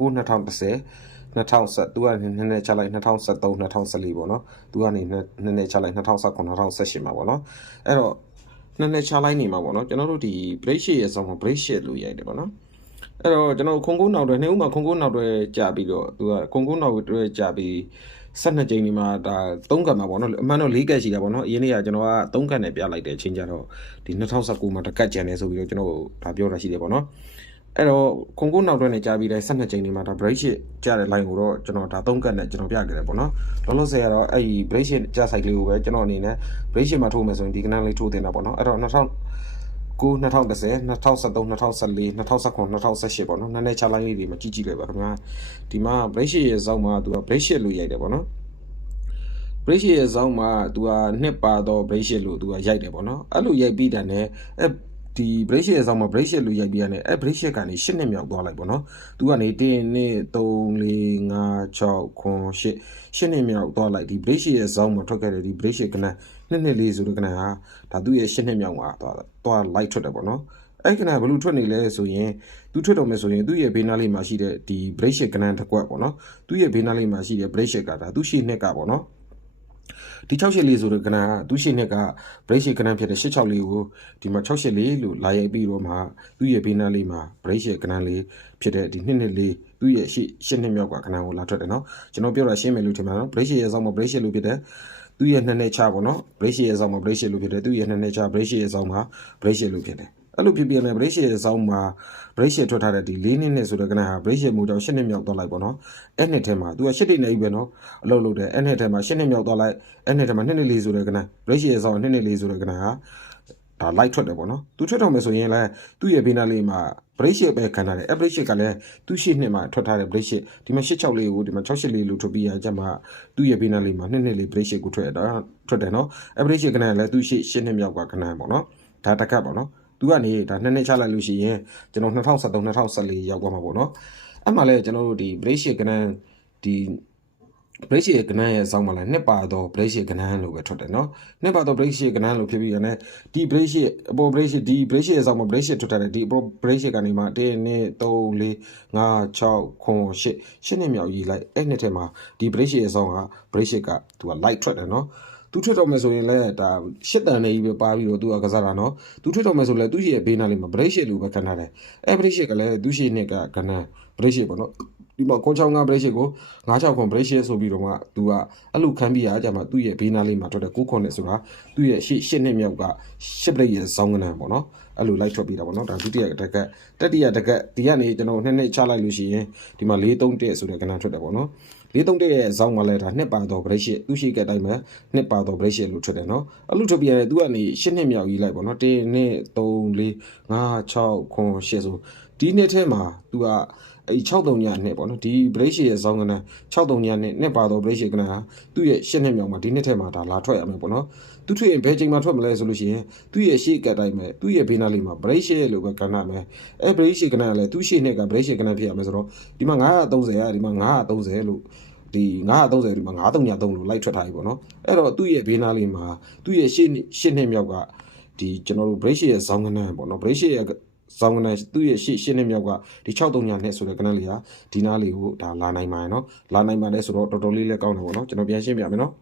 2010 2010သူကနေနည်းနည်းချလိုက်2013 2014ပေါ့နော်သူကနေနည်းနည်းချလိုက်2019 2018မှာပေါ့နော်အဲ့တော့နည်းနည်းချလိုက်နေမှာပေါ့နော်ကျွန်တော်တို့ဒီ break sheet ရဲ့အဆောင်မှာ break sheet လို့ရိုက်တယ်ပေါ့နော်အဲ့တော့ကျွန်တော်ခုံကုန်းနောက်တွေနှစ်ဦးမှာခုံကုန်းနောက်တွေကြာပြီးတော့သူကခုံကုန်းနောက်တွေကြာပြီး12ကြိမ်ဒီမှာဒါ3ကတ်မှာပေါ့နော်အမှန်တော့4ကတ်ရှိတာပေါ့နော်အရင်နေ့ကကျွန်တော်က3ကတ်နဲ့ပြလိုက်တဲ့အချိန်ကျတော့ဒီ2019မှာတစ်ကတ်ကျန်နေဆိုပြီးတော့ကျွန်တော်ဒါပြောတာရှိတယ်ပေါ့နော် အဲ့တော့ခုံကုန်းနောက်တွဲနေကြာပြီးတိုင်း12ချိန်နေမှာဒါ break shit ကြာတဲ့ line ကိုတော့ကျွန်တော်ဒါ3ကတ်နဲ့ကျွန်တော်ပြခဲ့တယ်ပေါ့နော်လောလောဆယ်ကတော့အဲ့ဒီ break shit ကြာ site လေးကိုပဲကျွန်တော်အနေနဲ့ break shit မှာထိုးမယ်ဆိုရင်ဒီကနန်းလေးထိုးတင်တာပေါ့နော်အဲ့တော့2000 9 2010 2013 2014 2019 2018ပေါ့နော်နည်းနည်းချလိုင်းလေးတွေမှာကြည့်ကြည့်လိုက်ပါခင်ဗျာဒီမှာ break shit ရဲ့ဇောက်မှာသူက break shit လို့ရိုက်တယ်ပေါ့နော် break shit ရဲ့ဇောက်မှာသူကနှစ်ပါတော့ break shit လို့သူကရိုက်တယ်ပေါ့နော်အဲ့လိုရိုက်ပြီးတာနဲ့အဲ့ ဒီ break shit ရဲ့ဇောက်မှာ break shit လို့ရိုက်ပြီးရတယ်အဲ့ break shit ကနေ10နှစ်မြောက်သွားလိုက်ပေါ့နော်သူကနေ1 2 3 4 5 6 9 10 10နှစ်မြောက်သွားလိုက်ဒီ break shit ရဲ့ဇောက်မှာထွက်ခဲ့တဲ့ဒီ break shit ကနန်းနှစ်နှစ်လေးဆိုတဲ့ကနန်းဟာဒါသူ့ရဲ့10နှစ်မြောက်မှာသွားသွား light ထွက်တယ်ပေါ့နော်အဲ့ကနဘယ်လိုထွက်နေလဲဆိုရင်သူထွက်တော်မယ်ဆိုရင်သူ့ရဲ့ဘေးနားလေးမှာရှိတဲ့ဒီ brake shit ကနန်းတစ်ကွက်ပေါ့နော်သူ့ရဲ့ဘေးနားလေးမှာရှိတဲ့ brake shit ကဒါသူ့ရှေ့နှစ်ကပေါ့နော် ဒီ68လေးဆိုတဲ့ကနန်းကသူ့ရှေ့နှစ်က brake shit ကနန်းဖြစ်တဲ့86လေးကိုဒီမှာ68လေးလို့လာရိုက်ပြီးတော့မှသူ့ရဲ့ဘေးနားလေးမှာ brake shit ကနန်းလေးဖြစ်တဲ့ဒီနှစ်နှစ်လေးသူ့ရဲ့ရှေ့ရှစ်နှစ်မြောက်ကကနန်းကိုလာထွက်တယ်နော်ကျွန်တော်ပြောတာရှင်းမယ်လို့ထင်ပါနော် brake shit ရဲ့အဆောင်မှာ brake shit လို့ဖြစ်တဲ့သူ့ရဲ့နှစ်နှစ်ချပေါ့နော် brake shit ရဲ့အဆောင်မှာ brake shit လို့ဖြစ်တယ်သူ့ရဲ့နှစ်နှစ်ချ brake shit ရဲ့အဆောင်မှာ brake shit လို့ဖြစ်တယ် အဲ့လိုဖြစ်ပြနေ break share အဆောင်မှာ break share ထွက်ထားတဲ့ဒီ၄နှစ်နဲ့ဆိုတဲ့ကနဟာ break share မူကြောင့်၈နှစ်မြောက်သွားလိုက်ပေါ့နော်အဲ့နှစ်ထဲမှာ तू က၈နှစ်နေပြီပဲနော်အလုပ်လုပ်တယ်အဲ့နှစ်ထဲမှာ၈နှစ်မြောက်သွားလိုက်အဲ့နှစ်ထဲမှာ2နှစ်လေးဆိုတဲ့ကန break share အဆောင်2နှစ်လေးဆိုတဲ့ကနဟာဒါ light ထွက်တယ်ပေါ့နော် तू ထွက်တော့မယ်ဆိုရင်လည်းသူ့ရဲ့ဘေးနားလေးမှာ break share ပဲခံထားတယ်အဲ့ break share ကလည်းသူ့ရှေ့နှစ်မှာထွက်ထားတဲ့ break share ဒီမှာ86လေးကိုဒီမှာ68လေးလို့ထွက်ပြီးရကြမှာသူ့ရဲ့ဘေးနားလေးမှာ2နှစ်လေး break share ကိုထွက်တာထွက်တယ်နော်အဲ့ break share ကနလည်းသူ့ရှေ့၈နှစ်မြောက်ကကနပေါ့နော်ဒါတစ်ခတ်ပေါ့နော် သူကနေဒါနှစ်နှစ်ချလိုက်လို့ရှိရင်ကျွန်တော်2013 2014ရောက်သွားမှာပေါ့နော်အဲ့မှာလဲကျွန်တော်တို့ဒီ break share ကနန်းဒီ break share ကနန်းရဲ့အဆောင်မှာလဲနှစ်ပါတော့ break share ကနန်းလို့ပဲထွက်တယ်နော်နှစ်ပါတော့ break share ကနန်းလို့ဖြစ်ပြီးရတယ်ဒီ break share အပေါ် break share ဒီ break share အဆောင်မှာ break share ထွက်ထားတယ်ဒီအပေါ် break share ကနေမှ1 2 3 4 5 6 9 8 8နှစ်မြောက်ရေးလိုက်အဲ့နှစ်ထဲမှာဒီ break share အဆောင်က break share ကသူက light ထွက်တယ်နော် သူထွက်တော့မယ်ဆိုရင်လည်းဒါရှစ်တန်နေကြီးပဲပါပြီးတော့သူကကစားတာနော်သူထွက်တော့မယ်ဆိုလည်းသူ့ရှိရဲ့ဘေးနားလေးမှာ break shit လို့ပဲခံထားတယ်အဲ break shit ကလည်းသူ့ရှိနှစ်ကကနန်း break shit ပေါ့နော်ဒီမှာကိုချောင်းက break shit ကို96ခွန် break shit ဆိုပြီးတော့မှသူကအဲ့လိုခံပြီးရကြမှာသူ့ရဲ့ဘေးနားလေးမှာထွက်တဲ့6ခွန်နဲ့ဆိုတာသူ့ရဲ့ရှစ်ရှစ်နှစ်မြောက်ကရှစ် break ရဲ့ဇောင်းကနန်းပေါ့နော်အဲ့လိုလိုက်ထွက်ပြီးတာပေါ့နော်ဒါဒုတိယတက်ကတတိယတက်ကဒီကနေကျွန်တော်နှစ်နှစ်ချလိုက်လို့ရှိရင်ဒီမှာ431ဆိုတဲ့ကနန်းထွက်တယ်ပေါ့နော် လေးသုံးတဲ့ရဲ့ဇောင်းကလည်းဒါနှစ်ပါတော့ break shit သူရှိတဲ့အတိုင်းပဲနှစ်ပါတော့ break shit လို့ထွက်တယ်နော်အဲ့လိုထွက်ပြရတယ်သူကနေရှစ်နှစ်မြောက်ကြီးလိုက်ပေါ့နော်1 2 3 4 5 6 9 10ဆိုဒီနှစ်ထဲမှာသူက အဲ့63ညနှစ်ပေါ့နော်ဒီ break shit ရဲ့ဇောင်းကနန်း63ညနှစ်နှစ်ပါတော့ break shit ကနန်းဟာသူ့ရဲ့ရှစ်နှစ်မြောက်မှာဒီနှစ်ထဲမှာဒါလာထွက်ရမယ်ပေါ့နော်သူထွက်ရင်ဘယ်ချိန်မှာထွက်မလဲဆိုလို့ရှိရင်သူ့ရဲ့ရှေ့ကတိုင်းပဲသူ့ရဲ့ဘေးနားလေးမှာ break shit လို့ပဲကဏ္ဍမယ်အဲ break shit ကဏ္ဍကလည်းသူ့ရှေ့နှစ်က break shit ကဏ္ဍဖြစ်ရမယ်ဆိုတော့ဒီမှာ930ကဒီမှာ930လို့ဒီ930ဒီမှာ933လို့လိုက်ထွက်ထားပြီပေါ့နော်အဲ့တော့သူ့ရဲ့ဘေးနားလေးမှာသူ့ရဲ့ရှေ့ရှေ့နှစ်မြောက်ကဒီကျွန်တော်တို့ break ရဲ့ဇောင်းကနန်းပေါ့နော် break ရဲ့ ဇောင်းကနန်းသူ့ရဲ့ရှေ့ရှေ့နှစ်မြောက်ကဒီ63ညာနဲ့ဆိုတဲ့ကနန်းလေးဟာဒီနားလေးကိုဒါလာနိုင်ပါရဲ့နော်လာနိုင်ပါလဲဆိုတော့တော်တော်လေးလည်းကောင်းတယ်ပေါ့နော်ကျွန်တော်ပြန်ရှင်းပြမယ်နော်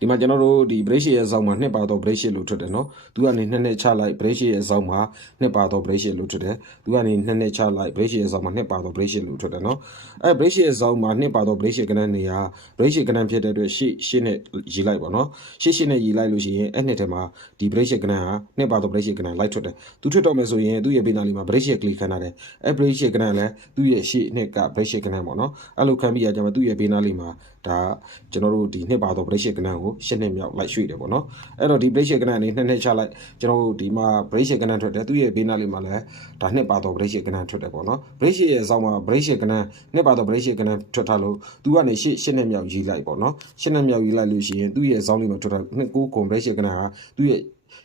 ဒီမှာကျွန်တော်တို့ဒီ break ရဲ့ဇောင်းမှာနှစ်ပါတော့ break လို့ထွက်တယ်နော်သူကနေနှစ်နှစ်ချလိုက် break ရဲ့ဇောင်းမှာနှစ်ပါတော့ break လို့ထွက်တယ်သူကနေနှစ်နှစ်ချလိုက် break ရဲ့ဇောင်းမှာနှစ်ပါတော့ break လို့ထွက်တယ်နော်အဲ break ရဲ့ဇောင်းမှာနှစ်ပါတော့ break ကနန်းနေရာ break ကနန်းဖြစ်တဲ့အတွက်ရှေ့ရှေ့နဲ့ရီလိုက်ပါနော်ရှေ့ရှေ့နဲ့ရီလိုက်လို့ရှိရင်အဲ့နှစ်ထဲမှာဒီ break ကနန်းဟာနှစ်ပါတော့ break ကနန်းလိုက်ထွက်တယ်သူထွက်တော့မယ်ဆိုရင်သူ့ရဲ့ဘေးနားလေးမှာ break ကလီခံရတယ်အဲ break ကနန်းလည်းသူ့ရဲ့ရှေ့နှစ်က break ကနန်းပေါ့နော်အဲ့လိုခံပြီးရကြမှာသူ့ရဲ့ဘေးနားလေးမှာဒါကျွန်တော်တို့ဒီနှစ်ပါတော့ break ကနန်းကိုရှစ်နှစ်မြောက်လိုက်ရွှေ့တယ်ပေါ့နော်အဲ့တော့ဒီ break ကနန်းနေနှစ်နှစ်ချလိုက်ကျွန်တော်တို့ဒီမှာ break ကနန်းထွက်တယ်သူ့ရဲ့ဘေးနားလေးမှာလည်းဒါနှစ်ပါတော့ break ကနန်းထွက်တယ်ပေါ့နော် break ရဲ့အဆောင်မှာ break ကနန်းနှစ်ပါတော့ break ကနန်းထွက်ထားလို့သူကနေရှစ်ရှစ်နှစ်မြောက်ရေးလိုက်ပေါ့နော်ရှစ်နှစ်မြောက်ရေးလိုက်လို့ရှိရင်သူ့ရဲ့အဆောင်လေးမှာထွက်တာနှစ်ကိုကွန် break ကနန်းဟာသူ့ရဲ့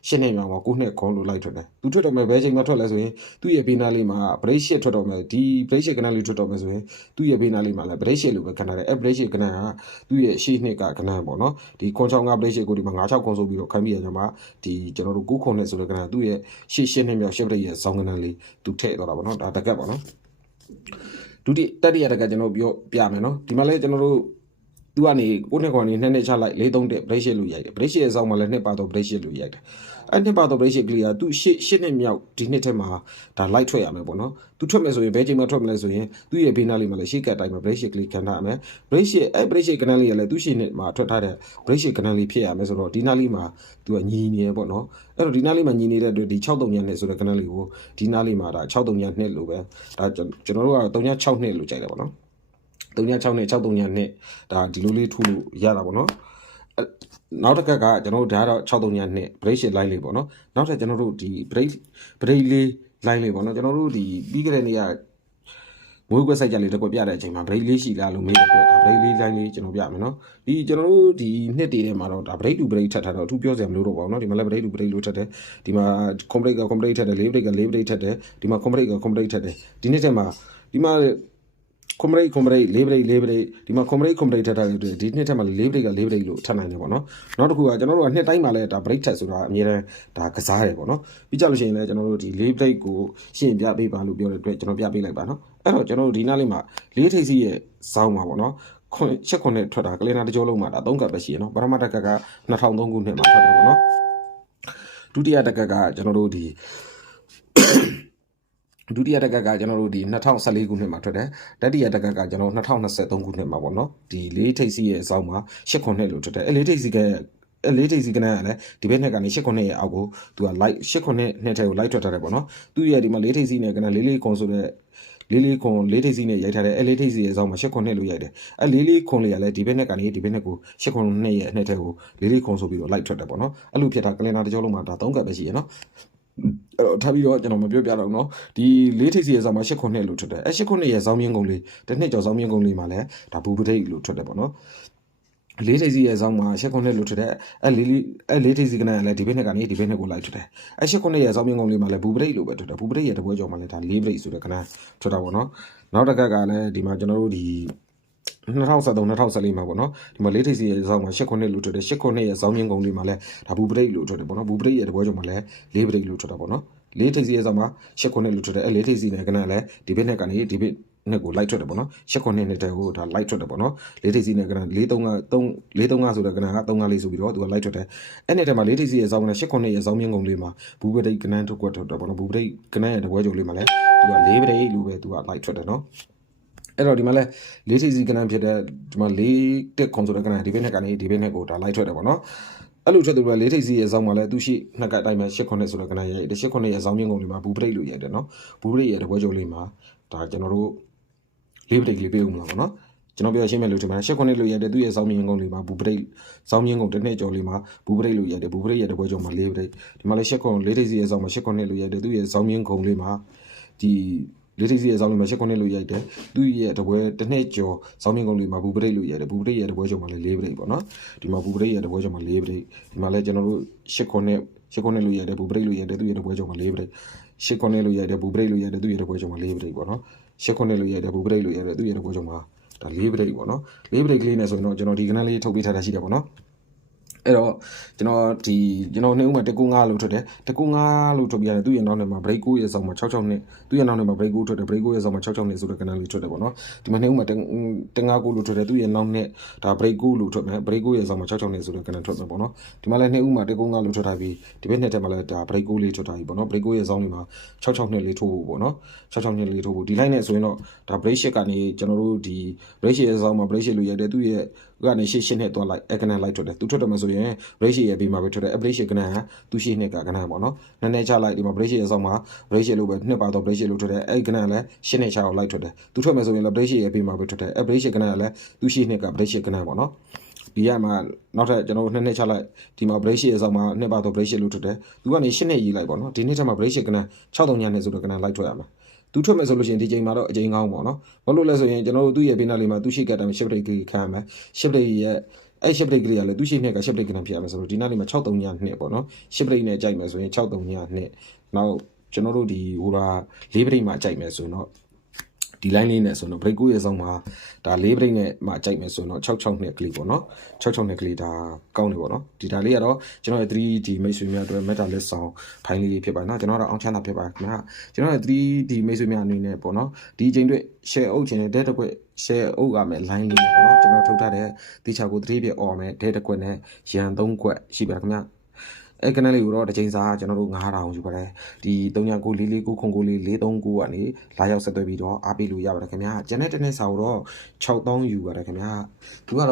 ရှင်းနေမှာပေါ့ကိုနှစ်ခွန်လို့လိုက်ထွက်တယ်သူထွက်တော့မယ်ဘယ်ချိန်မှထွက်လဲဆိုရင်သူ့ရဲ့ဘေးနားလေးမှာ break shit ထွက်တော့မယ်ဒီ break shit ကနန်းလေးထွက်တော့မယ်ဆိုရင်သူ့ရဲ့ဘေးနားလေးမှာလည်း break shit လို့ပဲခဏတယ်အဲ break shit ကနန်းဟာသူ့ရဲ့ရှေ့နှစ်ကကနန်းပေါ့နော်ဒီခွန်ချောင်းက break shit ကိုဒီမှာ96ခွန်ဆိုပြီးတော့ခံပြီးရကြမှာဒီကျွန်တော်တို့9ခွန်နဲ့ဆိုတဲ့ကနန်းသူ့ရဲ့ရှေ့ရှင်းနှစ်မြောက်ရှစ်ပြည့်ရဲ့ဇောင်းကနန်းလေးသူထည့်တော့တာပေါ့နော်ဒါတကက်ပေါ့နော်ဒုတိယတတိယတက်ကကျွန်တော်ပြောပြမယ်နော်ဒီမှာလဲကျွန်တော်တို့ သူကနေကိုနှစ်ခွန်နေနှစ်နှစ်ချလိုက်၄၃တက် break ရှစ်လို့ရိုက်တယ် break ရှစ်ရဲ့အဆောင်မှာလည်းနှစ်ပါတော့ break ရှစ်လို့ရိုက်တယ်အဲ့နှစ်ပါတော့ break ရှစ်ကလေးကသူရှစ်ရှစ်နှစ်မြောက်ဒီနှစ်ထဲမှာဒါ light ထွက်ရမယ်ပေါ့နော်သူထွက်မယ်ဆိုရင်ဘယ်ချိန်မှာထွက်မလဲဆိုရင်သူ့ရဲ့ဘေးနားလေးမှာလည်းရှေ့ကတ်တိုင်းမှာ break ရှစ်ကလေးခံထားရမယ် break ရှစ်အဲ့ break ရှစ်ကနန်းလေးကလည်းသူ့ရှစ်နှစ်မှာထွက်ထားတဲ့ break ရှစ်ကနန်းလေးဖြစ်ရမယ်ဆိုတော့ဒီနားလေးမှာသူကညီနေရပေါ့နော်အဲ့တော့ဒီနားလေးမှာညီနေတဲ့အတွက်ဒီ63ညနှစ်ဆိုတဲ့ကနန်းလေးကိုဒီနားလေးမှာဒါ63ညနှစ်လို့ပဲဒါကျွန်တော်တို့ကတော့36နှစ်လို့ကြိုက်တယ်ပေါ့နော် 36နဲ့63နဲ့ဒါဒီလိုလေးထူလို့ရတာပေါ့နော်အဲ့နောက်တစ်ခါကကျွန်တော်တို့ဒါကတော့63နဲ့ break shit line လေးပေါ့နော်နောက်ထပ်ကျွန်တော်တို့ဒီ break break လေး line လေးပေါ့နော်ကျွန်တော်တို့ဒီပြီးကြတဲ့နေ့ကမွေးကွက်ဆိုင်ကြလေးတစ်ကွက်ပြတဲ့အချိန်မှာ break လေးရှိလားလို့မေးတဲ့ကွက်ဒါ break လေး line လေးကျွန်တော်ပြမယ်နော်ဒီကျွန်တော်တို့ဒီနှစ်တည်ထဲမှာတော့ဒါ break to break ထပ်ထားတော့အထူးပြောစရာမလိုတော့ပါဘူးနော်ဒီမှာလည်း break to break လို့ထပ်တယ်ဒီမှာ complete က complete ထပ်တယ် leave break က leave break ထပ်တယ်ဒီမှာ complete က complete ထပ်တယ်ဒီနှစ်ထဲမှာဒီမှာ ကွန်ဘရိတ်ကွန်ဘရိတ်လေးဘရိတ်လေးဘရိတ်ဒီမှာကွန်ဘရိတ်ကွန်ဘရိတ်ထက်တာတွေဒီနှစ်ထက်မှာလေးဘရိတ်ကလေးဘရိတ်လို့ထပ်နိုင်တယ်ပေါ့နော်နောက်တစ်ခုကကျွန်တော်တို့ကနှစ်တိုင်းမှာလဲဒါဘရိတ်ထက်ဆိုတာအများတန်းဒါကစားတယ်ပေါ့နော်ပြီးကြလို့ရှိရင်လည်းကျွန်တော်တို့ဒီလေးဘရိတ်ကိုရှင်းပြပေးပါလို့ပြောတဲ့အတွက်ကျွန်တော်ပြပေးလိုက်ပါနော်အဲ့တော့ကျွန်တော်တို့ဒီနားလေးမှာလေးထိပ်စီရဲ့စောင်းပါပေါ့နော်ခွန်ချက်ခွန်နဲ့ထွက်တာကလင်းနာတစ်ကြောလုံးမှာဒါ၃ကပ်ပဲရှိရနော်ပထမတက်ကက2003ခုနှစ်မှာထွက်တယ်ပေါ့နော်ဒုတိယတက်ကကကျွန်တော်တို့ဒီ ဒုတိယတက်ကကကျွန်တော်တို့ဒီ2014ခုနှစ်မှာထွက်တယ်တတိယတက်ကကကျွန်တော်2023ခုနှစ်မှာပေါ့နော်ဒီလေးထိပ်စီရဲ့အဆောင်မှာ8ခုနှစ်လို့ထွက်တယ်အဲလေးထိပ်စီကအဲလေးထိပ်စီကလည်းဒီဘက်နဲ့ကနေ8ခုနှစ်ရဲ့အောက်ကိုသူက light 8ခုနှစ်နှစ်ထဲကို light ထွက်ထားတယ်ပေါ့နော်သူရဲ့ဒီမှာလေးထိပ်စီနဲ့ကလည်းလေးလေးကွန်ဆိုတဲ့လေးလေးခွန်လေးထိပ်စီနဲ့ရိုက်ထားတယ်အဲလေးထိပ်စီရဲ့အဆောင်မှာ၈ခွန်နှစ်လို့ရိုက်တယ်အဲလေးလေးခွန်လေးကလည်းဒီဘက်နဲ့ကနေဒီဘက်နဲ့ကို၈ခွန်နှစ်ရဲ့အနှစ်ထဲကိုလေးလေးခွန်ဆိုပြီးတော့ light ထွက်တယ်ပေါ့နော်အဲ့လိုဖြစ်တာကလင်နာတစ်ကြောလုံးမှာဒါ၃ကပ်ပဲရှိရနော်အဲ့တော့ ထားပြီးတော့ကျွန်တော်မပြောပြတော့เนาะဒီလေးထိပ်စီရဲ့ဇောင်းမှာ၈ခုနှစ်လို့ထွက်တယ်အဲ၈ခုနှစ်ရဲ့ဇောင်းမြင့်ကုန်းလေးတစ်နှစ်ကျော်ဇောင်းမြင့်ကုန်းလေးမှာလည်းဒါဘူပဒိတ်လို့ထွက်တယ်ပေါ့နော်လေးထိပ်စီရဲ့ဇောင်းမှာ၈ခုနှစ်လို့ထွက်တယ်အဲလေးလေးအဲလေးထိပ်စီကနန်းကလည်းဒီဘက်နဲ့ကနေဒီဘက်နဲ့ကိုလိုက်ထွက်တယ်အဲ၈ခုနှစ်ရဲ့ဇောင်းမြင့်ကုန်းလေးမှာလည်းဘူပဒိတ်လို့ပဲထွက်တယ်ဘူပဒိတ်ရဲ့တပွဲကျော်မှာလည်းဒါလေးပဒိတ်ဆိုတဲ့ကနန်းထွက်တာပေါ့နော်နောက်တစ်ခါကလည်းဒီမှာကျွန်တော်တို့ဒီ 2013 2014မှာပေါ့နော်ဒီမှာလေးထိပ်စီရဲ့ဇောင်းမှာ8ခုနှစ်လို့ထွက်တယ်8ခုနှစ်ရဲ့ဇောင်းမြင့်ကုန်းလေးမှာလည်းဒါဘူပဒိတ်လို့ထွက်တယ်ပေါ့နော်ဘူပဒိတ်ရဲ့တပွဲကျော်မှာလည်းလေးပဒိတ်လို့ထွက်တာပေါ့နော်လေးထိပ်စီရဲ့ဆောင်မှာရှစ်ခုနှစ်လို့ထွက်တယ်အဲလေးထိပ်စီနဲ့ကနလည်းဒီဘက်နဲ့ကနေဒီဘက်နဲ့ကို light ထွက်တယ်ပေါ့နော်ရှစ်ခုနှစ်နဲ့တဲ့ကိုဒါ light ထွက်တယ်ပေါ့နော်လေးထိပ်စီနဲ့ကန4 3 3 4 3ဆိုတဲ့ကနက3 5လေးဆိုပြီးတော့သူက light ထွက်တယ်အဲ့နဲ့တည်းမှာလေးထိပ်စီရဲ့ဆောင်ကရှစ်ခုနှစ်ရဲ့ဆောင်မြင့်ကုန်လေးမှာဘူးပဒိတ်ကနန်းထုတ်ကွက်ထွက်တယ်ပေါ့နော်ဘူးပဒိတ်ကနန်းရဲ့တပွဲကြိုလေးမှာလည်းသူကလေးပဒိတ်လို့ပဲသူက light ထွက်တယ်နော် အဲ့တော့ဒီမှာလဲလေးထိပ်စီကနန်းဖြစ်တဲ့ဒီမှာလေးတက်ခွန်ဆိုတဲ့ကနန်းဒီဘက်နဲ့ကနေဒီဘက်နဲ့ကိုဒါ light ထွက်တယ်ပေါ့နော်အဲ့လိုချက်သူကလေးထိပ်စီရဲ့ဇောင်းမှာလည်းသူရှိနှစ်ကအတိုင်းပဲ၈ခုနှစ်ဆိုတော့ကနရိုက်တယ်၈ခုနှစ်ရဲ့ဇောင်းမြင့်ကုန်လေးမှာဘူးပရိတ်လို့ရိုက်တယ်နော်ဘူးပရိတ်ရဲ့တပွဲကြိုလေးမှာဒါကျွန်တော်တို့လေးပရိတ်လေးပေးဦးမလားပေါ့နော်ကျွန်တော်ပြောရှင်းမဲ့လို့ဒီမှာ၈ခုနှစ်လို့ရိုက်တယ်သူ့ရဲ့ဇောင်းမြင့်ကုန်လေးမှာဘူးပရိတ်ဇောင်းမြင့်ကုန်တစ်နှစ်ကျော်လေးမှာဘူးပရိတ်လို့ရိုက်တယ်ဘူးပရိတ်ရဲ့တပွဲကြိုမှာလေးပရိတ်ဒီမှာလည်း၈ခုလေးထိပ်စီရဲ့ဇောင်းမှာ၈ခုနှစ်လို့ရိုက်တယ်သူ့ရဲ့ဇောင်းမြင့်ကုန်လေးမှာဒီ လေးထိပ်စီရဲ့ဇောင်းလေးမှာ၈ခုနှစ်လို့ရိုက်တယ်သူ့ရဲ့တပွဲတစ်နှစ်ကျော်ဇောင်းမြင့်ကုန်လေးမှာဘူးပရိတ်လို့ရိုက်တယ်ဘူးပရိတ်ရဲ့တပွဲကြိုမှာလည်းလေးပရိတ်ပေါ့နော်ဒီမှာဘူးပရိတ်ရဲ့တပွဲကြိုမှာလေးပရိတ်ဒီမှာလည်းကျွန်တော်တို့၈ခုနှစ်၈ခုနှစ်လို့ရိုက်တယ်ဘူးပရိတ်လို့ရိုက်တယ်သူ့ရဲ့တပွဲကြိုမှာလေးပရိတ်၈ခုနှစ်လို့ရိုက်တယ်ဘူးပရိတ်လို့ရိုက်တယ်သူ့ရဲ့တပွဲကြိုမှာလေးပရိတ်ပေါ့နော်၈ခုနှစ်လို့ရိုက်တယ်ဘူးပရိတ်လို့ရိုက်တယ်သူ့ရဲ့တပွဲကြိုမှာဒါလေးပရိတ်ပေါ့နော်လေးပရိတ်ကလေးနဲ့ဆိုရင်တော့ကျွန်တော်ဒီကနန်းလေးထုတ်ပေးထားတာရှိတယ်ပေါ့နော် အဲ့တော့ကျွန်တော်ဒီကျွန်တော်နှစ်ဦးမှာတကူ9လို့ထွက်တယ်တကူ9လို့ထွက်ပြရတယ်သူ့ရဲ့နောက်နဲ့မှာ break 9ရဲ့ဆောင်မှာ66နှစ်သူ့ရဲ့နောက်နဲ့မှာ break 9ထွက်တယ် break 9ရဲ့ဆောင်မှာ66နှစ်ဆိုတဲ့ကဏ္ဍလေးထွက်တယ်ပေါ့နော်ဒီမှာနှစ်ဦးမှာတ9 9လို့ထွက်တယ်သူ့ရဲ့နောက်နဲ့ဒါ break 9လို့ထွက်မယ် break 9ရဲ့ဆောင်မှာ66နှစ်ဆိုတဲ့ကဏ္ဍထွက်မယ်ပေါ့နော်ဒီမှာလည်းနှစ်ဦးမှာတကူ9လို့ထွက်ထားပြီးဒီဘက်နှစ်ထဲမှာလည်းဒါ break 9လေးထွက်ထားပြီးပေါ့နော် break 9ရဲ့ဆောင်လေးမှာ66နှစ်လေးထိုးဖို့ပေါ့နော်66နှစ်လေးထိုးဖို့ဒီ line နဲ့ဆိုရင်တော့ဒါ break shit ကနေကျွန်တော်တို့ဒီ break shit ရဲ့ဆောင်မှာ break shit လို့ရတယ်သူ့ရဲ့ ကနေရှစ်ရှစ်နဲ့တွားလိုက်အကနန်လိုက်ထွက်တယ်သူထွက်တယ်မဆိုရင် break shit ရဲ့ဘေးမှာပဲထွက်တယ်အ break shit ကနန်ဟာသူရှိနှစ်ကကနန်ပေါ့နော်နည်းနည်းချလိုက်ဒီမှာ break shit ရဲ့ဆောင်မှာ break shit လို့ပဲနှစ်ပါတော့ break shit လို့ထွက်တယ်အဲ့ကနန်လည်းရှစ်နဲ့ချအောင်လိုက်ထွက်တယ်သူထွက်မယ်ဆိုရင်လည်း break shit ရဲ့ဘေးမှာပဲထွက်တယ်အ break shit ကနန်ကလည်းသူရှိနှစ်က break shit ကနန်ပေါ့နော်ဒီကမှာနောက်ထပ်ကျွန်တော်တို့နှစ်နှစ်ချလိုက်ဒီမှာ break shit ရဲ့ဆောင်မှာနှစ်ပါတော့ break shit လို့ထွက်တယ်သူကနေရှစ်နှစ်ရေးလိုက်ပေါ့နော်ဒီနှစ်ထက်မှာ break shit ကနန်63ညနဲ့ဆိုတော့ကနန်လိုက်ထွက်ရမှာ သူထွက်မယ်ဆိုလို့ရှိရင်ဒီချိန်မှာတော့အချိန်ကောင်းပေါ့နော်ဘာလို့လဲဆိုရင်ကျွန်တော်တို့သူ့ရဲ့ဘေးနားလေးမှာသူရှိကတ်တိုင်းရှစ်ပရိတ်ကြီးခံရမယ်ရှစ်ပရိတ်ရဲ့အဲ့ရှစ်ပရိတ်ကလေးကလည်းသူရှိနှစ်ကရှစ်ပရိတ်ကနန်ဖြစ်ရမယ်ဆိုတော့ဒီနားလေးမှာ63ညနှစ်ပေါ့နော်ရှစ်ပရိတ်နဲ့ကြိုက်မယ်ဆိုရင်63ညနှစ်နောက်ကျွန်တော်တို့ဒီဟိုလာ၄ပရိတ်မှာကြိုက်မယ်ဆိုရင်တော့ ဒီ line လေးနဲ့ဆိုတော့ break ကိုရဲ့ဆောင်မှာဒါ၄ break နဲ့မှကြိုက်မယ်ဆိုတော့66နှစ်ကလေးပေါ့နော်66နှစ်ကလေးဒါကောင်းတယ်ပေါ့နော်ဒီဒါလေးကတော့ကျွန်တော်ရဲ့ 3D မိတ်ဆွေများအတွက် meta list ဆောင်ဖိုင်လေးလေးဖြစ်ပါတယ်နော်ကျွန်တော်တော့အောင်ချမ်းသာဖြစ်ပါတယ်ခင်ဗျာကျွန်တော်ရဲ့ 3D မိတ်ဆွေများအနေနဲ့ပေါ့နော်ဒီအချိန်အတွက် share အုပ်ချင်တဲ့ data တစ်ခွက် share အုပ်ရမယ် line လေးပေါ့နော်ကျွန်တော်ထုတ်ထားတဲ့တေချာကို3ပြအော်မယ် data တစ်ခွက်နဲ့ရန်3ခွက်ရှိပါတယ်ခင်ဗျာ အဲကနလေးကိုတော့တစ်ချိန်စာကျွန်တော်တို့9000ယူပါတယ်ဒီ3994449439ကနေလာရောက်ဆက်သွယ်ပြီးတော့အားပေးလို့ရပါတယ်ခင်ဗျာကျန်တဲ့တစ်နေ့စာကိုတော့6000ယူပါတယ်ခင်ဗျာသူကတော့